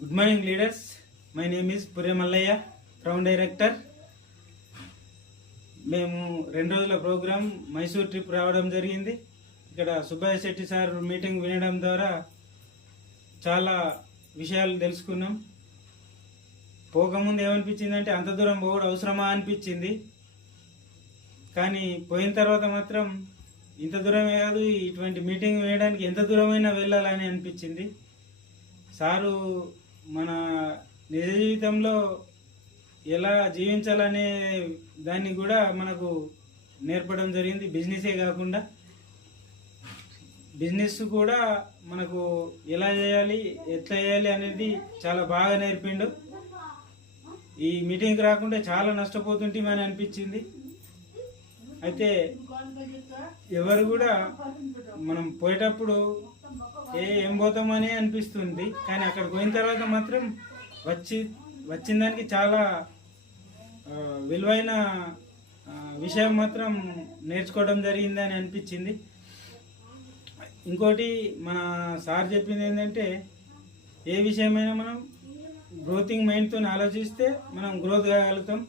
Good morning leaders. My name is Purre Mallaiah, proud director. మేము 2 రోజుల programme Mysore trip రావడం జరిగింది. ఇక్కడ సుబ్బయ్య శెట్టి సార్ మీటింగ్ వినడం ద్వారా చాలా విషయాలు తెలుసుకున్నాం. పోకముందు ఏమనిపించిందంటే అంత దూరం పోవడం అవసరమా అనిపించింది. కానీ పోయిన తర్వాత మాత్రం ఇంత దూరమే కాదు, ఇటువంటి మీటింగ్ వినడానికి ఎంత దూరమైనా వెళ్ళాలని అనిపించింది. సారు మన నిజ జీవితంలో ఎలా జీవించాలనే దాన్ని కూడా మనకు నేర్పడం జరిగింది. బిజినెసే కాకుండా బిజినెస్ కూడా మనకు ఎలా చేయాలి, ఎట్లా చేయాలి అనేది చాలా బాగా నేర్పిండు. ఈ మీటింగ్కి రాకుంటే చాలా నష్టపోతుంటామని అనిపించింది. అయితే ఎవరు కూడా మనం పోయేటప్పుడు ఏం పోతామని అనిపిస్తుంది, కానీ అక్కడ పోయిన తర్వాత మాత్రం వచ్చిన దానికి చాలా విలువైన విషయం మాత్రం నేర్చుకోవడం జరిగిందని అనిపించింది. ఇంకోటి మన సార్ చెప్పింది ఏంటంటే, ఏ విషయమైనా మనం గ్రోతింగ్ మైండ్తో ఆలోచిస్తే మనం గ్రోత్ కాగలుగుతాం,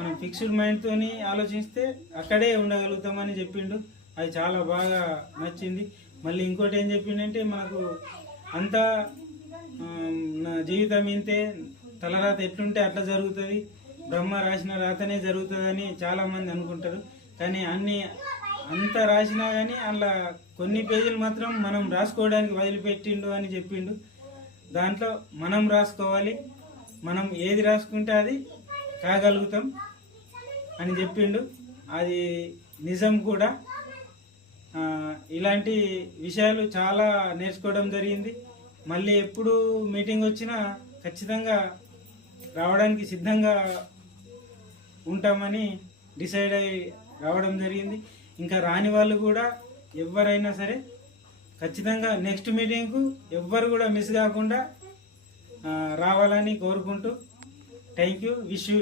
మనం ఫిక్స్డ్ మైండ్తో ఆలోచిస్తే అక్కడే ఉండగలుగుతామని చెప్పిండు. అది చాలా బాగా నచ్చింది. మళ్ళీ ఇంకోటి ఏం చెప్పిండంటే, మనకు అంతా నా జీవితం ఇంతే, తలరాత ఎట్లుంటే అట్లా జరుగుతుంది, బ్రహ్మ రాసిన రాతనే జరుగుతుందని చాలామంది అనుకుంటారు. కానీ అంతా రాసినా కానీ అలా కొన్ని పేజీలు మాత్రం మనం రాసుకోవడానికి వదిలిపెట్టిండు అని చెప్పిండు. దాంట్లో మనం రాసుకోవాలి, మనం ఏది రాసుకుంటే అది కాగలుగుతాం అని చెప్పిండు. అది నిజం కూడా. ఇలాంటి విషయాలు చాలా నేర్చుకోవడం జరిగింది. మళ్ళీ ఎప్పుడు మీటింగ్ వచ్చినా ఖచ్చితంగా రావడానికి సిద్ధంగా ఉంటామని డిసైడ్ అయ్యి రావడం జరిగింది. ఇంకా రాని వాళ్ళు కూడా ఎవరైనా సరే ఖచ్చితంగా నెక్స్ట్ మీటింగ్కు ఎవ్వరు కూడా మిస్ కాకుండా రావాలని కోరుకుంటూ థ్యాంక్ యూ. Wish you.